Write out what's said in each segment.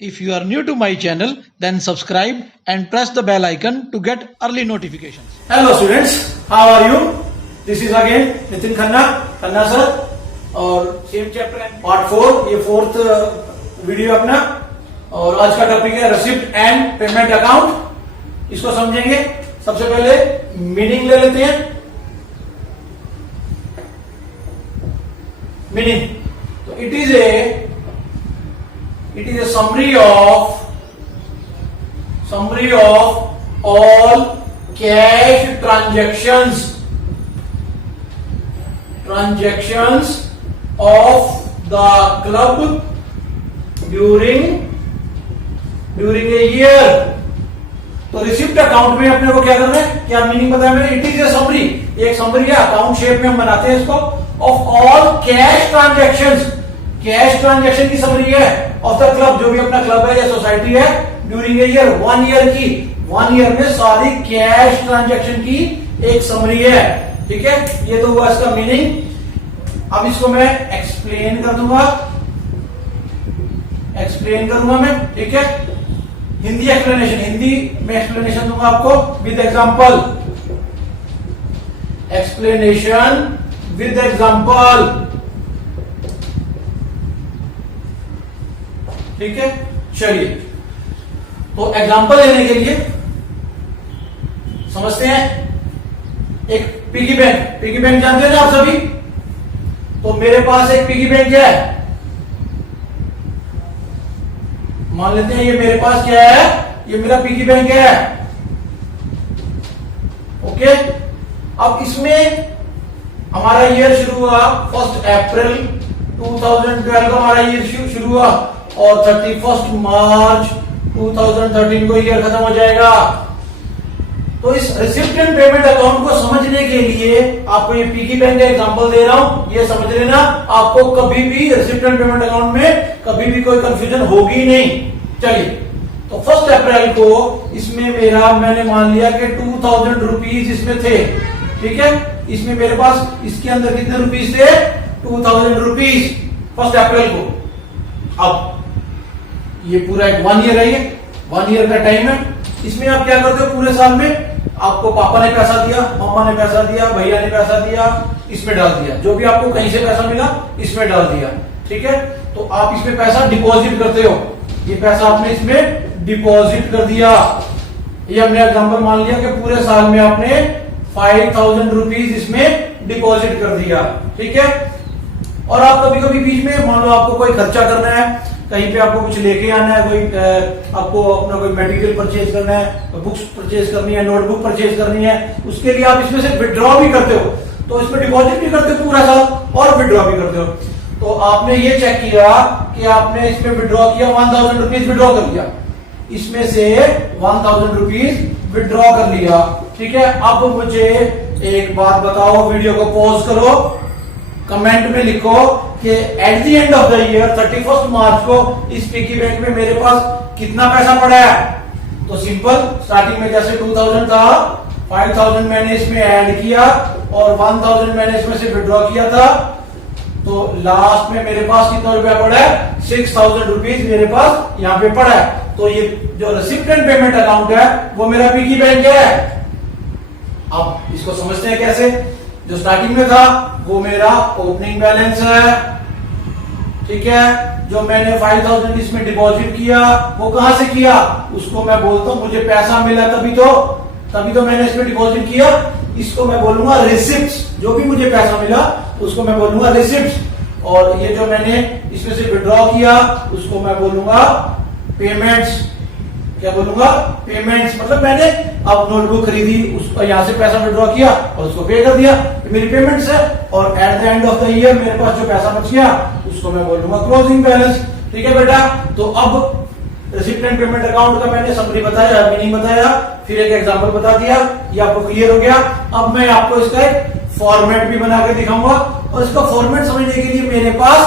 If you are new to my channel, then subscribe and press the bell icon to get early notifications. Hello students, how are you? This is again Nitin Khanna sir और same chapter है part 4, ये fourth video अपना। और आज का topic है receipt and payment account. इसको समझेंगे। सबसे पहले मीनिंग ले लेते हैं। मीनिंग तो it is a summary of all cash transactions of the club during a year। तो रिसिप्ट अकाउंट में अपने को क्या करना है, क्या मीनिंग बताया मैंने? इट इज ए समरी, एक समरी है, अकाउंट शेप में हम बनाते हैं इसको। ऑफ ऑल कैश ट्रांजैक्शन की समरी है ऑफ द क्लब, जो भी अपना क्लब है या सोसाइटी है, ड्यूरिंग ए ईयर, 1 ईयर की, 1 ईयर में सारी कैश ट्रांजैक्शन की एक समरी है। ठीक है, ये तो हुआ इसका मीनिंग। अब इसको मैं एक्सप्लेन कर दूंगा मैं। ठीक है, हिंदी एक्सप्लेनेशन, हिंदी में एक्सप्लेनेशन दूंगा आपको विद एग्जांपल। ठीक है, चलिए तो एग्जांपल लेने के लिए समझते हैं। एक पिगी बैंक जानते हैं ना आप सभी? तो मेरे पास एक पिगी बैंक है, मान लेते हैं ये मेरे पास क्या है, ये मेरा पिगी बैंक है। ओके, अब इसमें हमारा ईयर शुरू हुआ 1 अप्रैल 2012 का हमारा ईयर शुरू हुआ और 31 मार्च 2013 को ईयर खत्म हो जाएगा। तो इस रिसिप्ट एंड पेमेंट अकाउंट को समझने के लिए आपको ये पिगी बैंक का एग्जांपल दे रहा हूं, ये समझ लेना। आपको कभी भी रिसिप्ट एंड पेमेंट अकाउंट में कभी भी कोई कंफ्यूजन होगी नहीं। चलिए, तो 1 अप्रैल को इसमें मेरा, मैंने मान लिया कि 2000 रुपीज इसमें थे। ठीक है, इसमें मेरे पास इसके अंदर कितने रुपीज थे? 2000 रुपीज 1 अप्रैल को। अब ये पूरा एक 1 ईयर है, ये 1 ईयर का टाइम है। इसमें आप क्या करते हो, पूरे साल में आपको पापा ने पैसा दिया, मम्मा ने पैसा दिया, भैया ने पैसा दिया, इसमें डाल दिया। जो भी आपको कहीं से पैसा मिला इसमें डाल दिया। ठीक है, तो आप इसमें पैसा डिपॉजिट करते हो। ये पैसा आपने इसमें डिपॉजिट कर दिया। ये हमने एग्जांपल मान लिया कि पूरे साल में आपने 5000 रुपीज इसमें डिपॉजिट कर दिया। ठीक है, और आप कभी कभी बीच में, मान लो आपको कोई खर्चा करना है, कहीं पे आपको कुछ लेके आना है, कोई आपको अपना कोई मटेरियल परचेज करना है, बुक्स परचेज करनी है, नोटबुक परचेज करनी है, उसके लिए आप इसमें से विड्रॉ भी करते हो। तो इसमें डिपॉजिट भी करते हो पूरा साल और विड्रॉ भी करते हो। तो आपने ये चेक किया कि आपने इसमें विड्रॉ किया, 1000 रुपीज विड्रॉ कर लिया, इसमें से 1000 रुपीज विड्रॉ कर लिया। ठीक है, अब मुझे एक बात बताओ, वीडियो को पॉज करो, कमेंट में लिखो कि at the end of the year 31 मार्च को इस पिगी बैंक में मेरे पास कितना पैसा पड़ा है। तो सिंपल, स्टार्टिंग में जैसे 2000 था, 5000 मैंने इसमें ऐड किया और 1000 मैंने इसमें से विड्रॉ किया था। तो लास्ट में मेरे पास कितना रुपया पड़ा है? 6000 रुपीज मेरे पास यहाँ पे पड़ा है। तो ये जो रिसिप्ट एंड पेमेंट अकाउंट है वो मेरा पिगी बैंक है। अब इसको समझते हैं कैसे। जो स्टार्टिंग में था वो मेरा ओपनिंग बैलेंस है। ठीक है, जो मैंने 5000 इसमें डिपॉजिट किया वो कहां से किया, उसको मैं बोलता हूं मुझे पैसा मिला तभी तो मैंने इसमें डिपॉजिट किया। इसको मैं बोलूंगा रिसिप्ट्स। जो भी मुझे पैसा मिला उसको मैं बोलूंगा रिसिप्ट्स। और ये जो मैंने इसमें से विड्रॉ किया उसको मैं बोलूंगा पेमेंट्स। क्या बोलूंगा? पेमेंट्स। मतलब मैंने अब नोटबुक खरीदी, उसको यहां से पैसा विड्रॉ किया और उसको पे कर दिया, मेरी पेमेंट्स है। और at the end of the year मेरे पास जो पैसा बच गया उसको मैं बोलूंगा क्लोजिंग बैलेंस। ठीक है बेटा, तो अब रिसिप्ट एंड पेमेंट अकाउंट का मैंने समरी बताया, मीनिंग बताया, फिर एक एग्जांपल बता दिया, ये आपको क्लियर हो गया। अब मैं आपको इसका एक फॉर्मेट भी बना के दिखाऊंगा और इसका फॉर्मेट समझने के लिए मेरे पास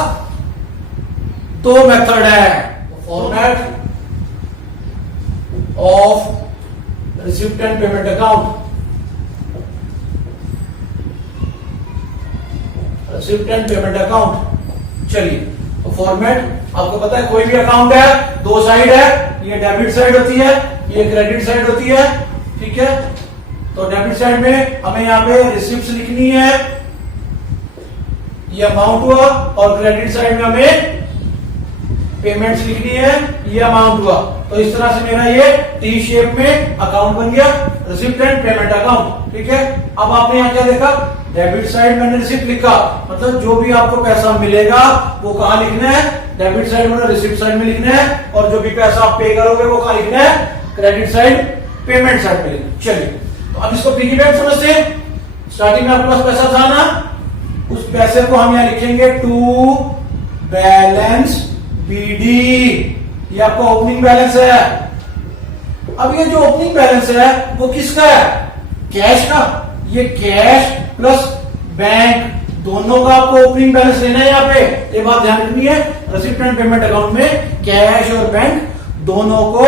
2 मेथड है। Format of receipt and payment account, receipt and payment account. चलिए, तो तो फॉर्मेट आपको पता है, कोई भी अकाउंट है, दो साइड है, ये डेबिट साइड होती है, ये क्रेडिट साइड होती है, ठीक है। तो डेबिट साइड में हमें यहाँ पे रिसिप्ट्स लिखनी है, ये अमाउंट हुआ, और क्रेडिट साइड में हमें पेमेंट्स लिखनी है, ये अमाउंट हुआ। तो इस तरह से मेरा ये टी शेप में अकाउंट बन गया, रिसिप्ट एंड पेमेंट अकाउंट, ठीक है। अब आपने यहाँ क्या देखा, डेबिट साइड मैंने रिसिप्ट लिखा, मतलब जो भी आपको पैसा मिलेगा वो कहाँ लिखना है, डेबिट साइड में, रिसिप्ट साइड में लिखना है, और जो भी पैसा आप पे करोगे वो कहाँ लिखना है, क्रेडिट साइड, पेमेंट साइड में लिखना। चलिए, तो अब इसको पिगी बैंक समझते हैं। स्टार्टिंग में आपके पास पैसा था ना, उस पैसे को हम यहाँ लिखेंगे टू बैलेंस बीडी, ये आपका ओपनिंग बैलेंस है। अब ये जो ओपनिंग बैलेंस है वो किसका है, कैश का। ये कैश प्लस बैंक दोनों का आपको ओपनिंग बैलेंस लेना है। यहाँ पे ये बात ध्यान रखनी है, रिसिप्ट एंड पेमेंट अकाउंट में कैश और बैंक दोनों को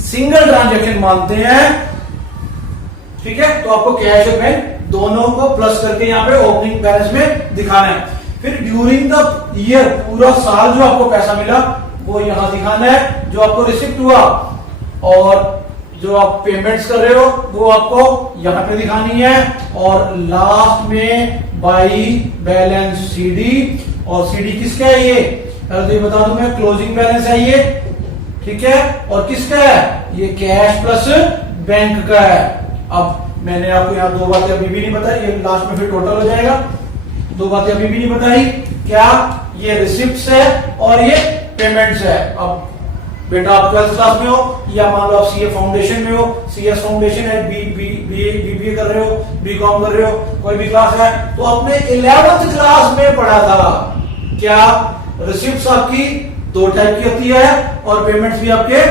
सिंगल ट्रांजैक्शन मानते हैं, ठीक है। तो आपको कैश और बैंक दोनों को प्लस करके यहाँ पे ओपनिंग बैलेंस में दिखाना है। फिर ड्यूरिंग द ईयर, पूरा साल जो आपको पैसा मिला वो यहां दिखाना है, जो आपको रिसिप्ट हुआ, और जो आप पेमेंट्स कर रहे हो वो आपको यहां पे दिखानी है, और लास्ट में बाई बैलेंस सीडी। और सीडी किसका है ये, पहले तो ये बता दूं मैं, क्लोजिंग बैलेंस है ये, ठीक है। और किसका है, ये कैश प्लस बैंक का है। अब मैंने आपको यहाँ दो बातें अभी भी नहीं बताई, ये लास्ट में फिर टोटल हो जाएगा। दो बातें अभी भी नहीं बताई, क्या, ये रिसिप्ट्स है और ये पेमेंट्स है। अब बेटा आप 12th क्लास में हो, या मान लो आप सीए फाउंडेशन में हो, सीएस फाउंडेशन है, बीबीए कर रहे हो, बीकॉम कर रहे हो, कोई भी क्लास है, तो आपने 11th क्लास में पढ़ा था क्या, रिसिप्ट्स आपकी दो टाइप की होती है और पेमेंट्स भी आपके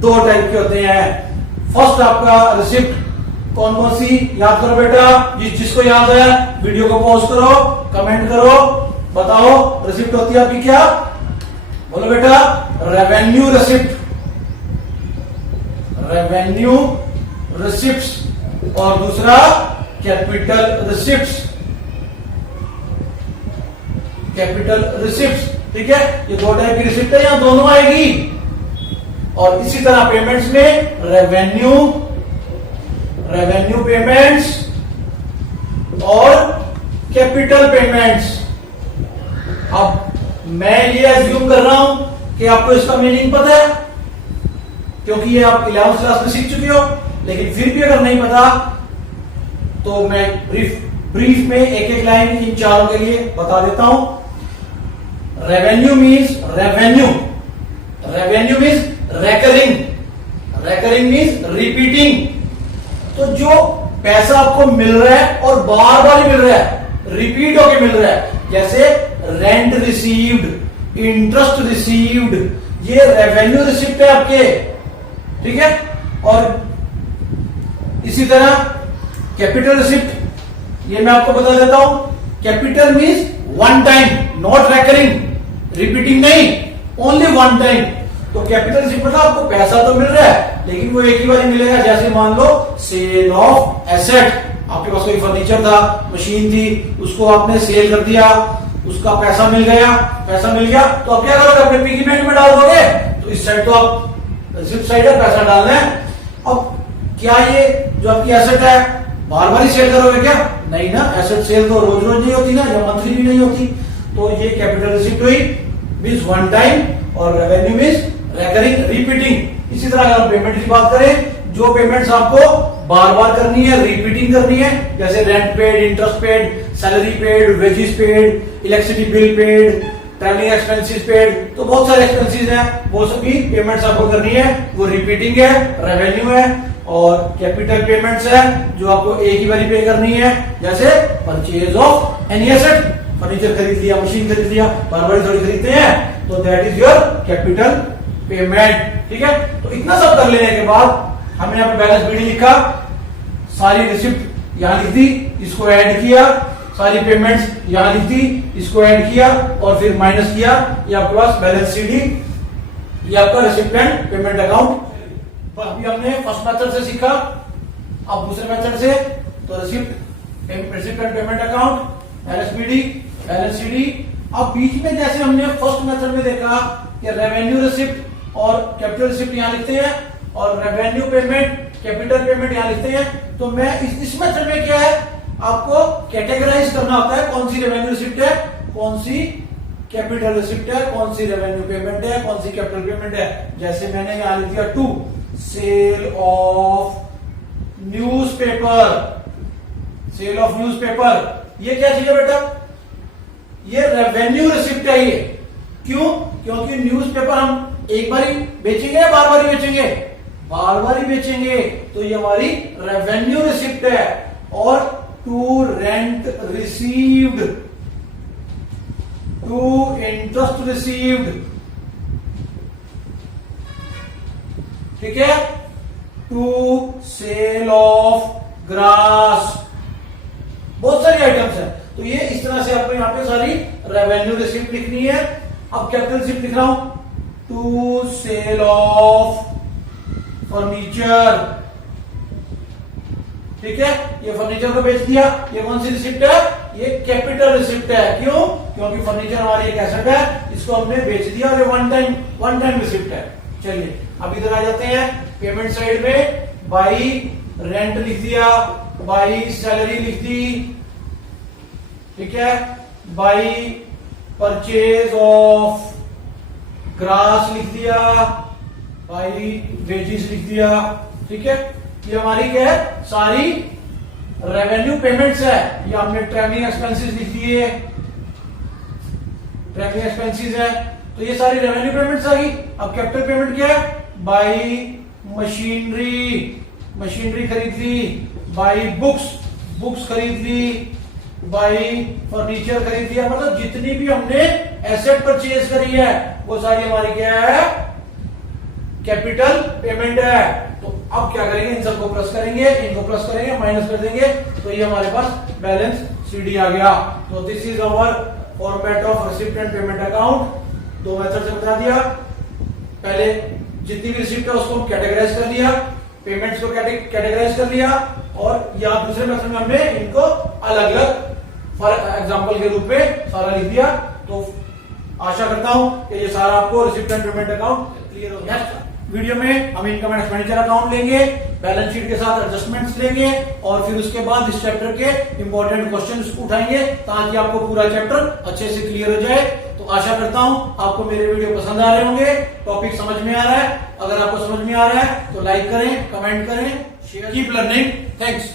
दो टाइप के होते हैं। फर्स्ट आपका रिसिप्ट कौन कौन सी, याद करो बेटा, जिसको याद है वीडियो को पॉज करो, कमेंट करो, बताओ रिसिप्ट होती है आपकी क्या, बोलो बेटा, रेवेन्यू रिसिप्ट, रेवेन्यू रिसिप्ट्स, और दूसरा कैपिटल रिसिप्ट्स, कैपिटल रिसिप्ट्स, ठीक है। ये दो टाइप की रिसिप्ट है, यहां दोनों आएगी। और इसी तरह पेमेंट्स में रेवेन्यू, रेवेन्यू पेमेंट्स और कैपिटल पेमेंट्स। अब मैं ये एज्यूम कर रहा हूं कि आपको इसका मीनिंग पता है, क्योंकि ये आप 11th क्लास में सीख चुके हो, लेकिन फिर भी अगर नहीं पता तो मैं ब्रीफ में एक एक लाइन इन चारों के लिए बता देता हूं। Revenue means revenue, revenue means recurring, recurring means repeating. तो जो पैसा आपको मिल रहा है और बार बार ही मिल रहा है, रिपीट होके मिल रहा है, जैसे रेंट रिसीव्ड, इंटरेस्ट रिसीव्ड, ये रेवेन्यू रिसिप्ट है आपके, ठीक है। और इसी तरह कैपिटल रिसिप्ट, ये मैं आपको बता देता हूं, capital means one time, not recurring, repeating नहीं, ओनली वन टाइम। तो कैपिटल रिसिप्ट मतलब आपको पैसा तो मिल रहा है लेकिन वो एक ही बार मिलेगा। जैसे मान लो सेल ऑफ एसेट, आपके पास कोई फर्नीचर था, मशीन थी, उसको आपने सेल कर दिया, उसका पैसा मिल गया, पैसा मिल गया, तो आप क्या करोगे, अपने पिगी बैंक में डाल दोगे। तो इस साइड तो आप रिसिप्ट साइड है, पैसा डालना है। अब क्या ये जो आपकी एसेट है बार बार ही सेल करोगे क्या, नहीं ना, एसेट सेल तो रोज रोज नहीं होती ना, या मंथली भी नहीं होती। तो ये कैपिटल रिसिप्ट हुई, मीन्स वन टाइम, और रेवेन्यू मीन्स रेकरिंग, रिपीटिंग। इसी तरह अगर पेमेंट की बात करें, जो पेमेंट्स आपको बार बार करनी है, रिपीटिंग करनी है, जैसे rent paid, interest paid, salary paid, wages paid, electricity bill paid, travelling expenses paid, तो बहुत सारे एक्सपेंसेस हैं, वो सभी पेमेंट्स आपको करनी है, वो रिपीटिंग है, रेवेन्यू है। और कैपिटल पेमेंट्स है जो आपको एक ही बारी पे करनी है, जैसे purchase of any asset, furniture खरीद लिया, मशीन खरीद लिया, बार बार थोड़ी खरीदते हैं, तो that is your capital payment, ठीक है। तो इतना सब कर लेने के बाद हमने यहाँ पे बैलेंस बीडी लिखा, सारी रिसिप्ट यहां लिख दी, इसको ऐड किया, सारी पेमेंट्स यहां लिख दी, इसको ऐड किया, और फिर माइनस किया, ये आपके पास बैलेंस सीडी, ये आपका रिसिप्ट एंड पेमेंट अकाउंट। अभी हमने फर्स्ट मेथड से सीखा, अब दूसरे मेथड से, तो receipt and payment account, balance BD, balance CD. अब बीच में जैसे हमने फर्स्ट मेथड में देखा कि रेवेन्यू रिसिप्ट और कैपिटल रिसिप्ट यहां लिखते हैं और रेवेन्यू पेमेंट कैपिटल पेमेंट यहां लिखते हैं, तो मैं इस मेथड में क्या है, आपको कैटेगराइज करना होता है कौन सी रेवेन्यू रिसिप्ट है, कौन सी कैपिटल रिसिप्ट है, कौन सी रेवेन्यू पेमेंट है, कौन सी कैपिटल पेमेंट है। जैसे मैंने यहां लिख दिया 2 sale of newspaper, sale of newspaper, ये क्या चीज है बेटा, ये रेवेन्यू रिसिप्ट है। ये क्यों, क्योंकि न्यूज़पेपर हम एक बार ही बेचेंगे या बार बार ही बेचेंगे, बार बार ही बेचेंगे, तो ये हमारी रेवेन्यू रिसिप्ट है। और to rent received, to interest received, ठीक है, टू सेल ऑफ ग्रास, बहुत सारी आइटम्स है। तो ये इस तरह से आपको यहां पे सारी रेवेन्यू रिसिप्ट लिखनी है। अब कैपिटल रिसिप्ट लिख रहा हूं, टू सेल ऑफ फर्नीचर, ठीक है, ये फर्नीचर को बेच दिया, ये कौन सी रिसिप्ट है, ये कैपिटल रिसिप्ट है। क्यों, क्योंकि फर्नीचर हमारी एक एसेट है, इसको हमने बेच दिया और ये वन टाइम रिसिप्ट है। चलिए अब इधर आ जाते हैं पेमेंट साइड में, बाई रेंट लिख दिया, बाई सैलरी लिख दी, ठीक है, बाई परचेज ऑफ ग्रास लिख दिया, बाई वेजेस लिख दिया, ठीक है। ये हमारी क्या है, सारी रेवेन्यू पेमेंट्स है। ये हमने ट्रैवलिंग एक्सपेंसेस लिख दिए, ट्रैवलिंग एक्सपेंसेस है, तो ये सारी रेवेन्यू पेमेंट्स आ गई। अब कैपिटल पेमेंट क्या है, बाई मशीनरी, मशीनरी खरीद ली, बाई बुक्स खरीद ली, बाई फर्नीचर खरीद लिया, मतलब जितनी भी हमने एसेट परचेज करी है वो सारी हमारी क्या है, कैपिटल पेमेंट है। तो अब क्या करेंगे, इन सबको प्लस करेंगे, इनको प्लस करेंगे, माइनस कर देंगे, तो ये हमारे पास बैलेंस सीडी आ गया। तो this is our format of receipt and payment account. दो मेथड से बता दिया, पहले जितनी भी रिसिप्ट है उसको कैटेगराइज कर लिया, पेमेंट्स को कैटेगराइज कर लिया, और या दूसरे मेथड में हमने इनको अलग अलग फॉर एग्जांपल के रूप में सारा लिख दिया। तो आशा करता हूं कि ये सारा आपको receipt and payment account clear हो गया। नेक्स्ट वीडियो में हम इनकम एंड एक्सपेंडिचर अकाउंट लेंगे, बैलेंस शीट के साथ एडजस्टमेंट्स लेंगे, और फिर उसके बाद इस चैप्टर के इंपॉर्टेंट क्वेश्चंस उठाएंगे ताकि आपको पूरा चैप्टर अच्छे से क्लियर हो जाए। तो आशा करता हूं आपको मेरे वीडियो पसंद आ रहे होंगे, टॉपिक समझ में आ रहा है। अगर आपको समझ में आ रहा है तो लाइक करें, कमेंट करें, शेयर, कीप लर्निंग। थैंक्स।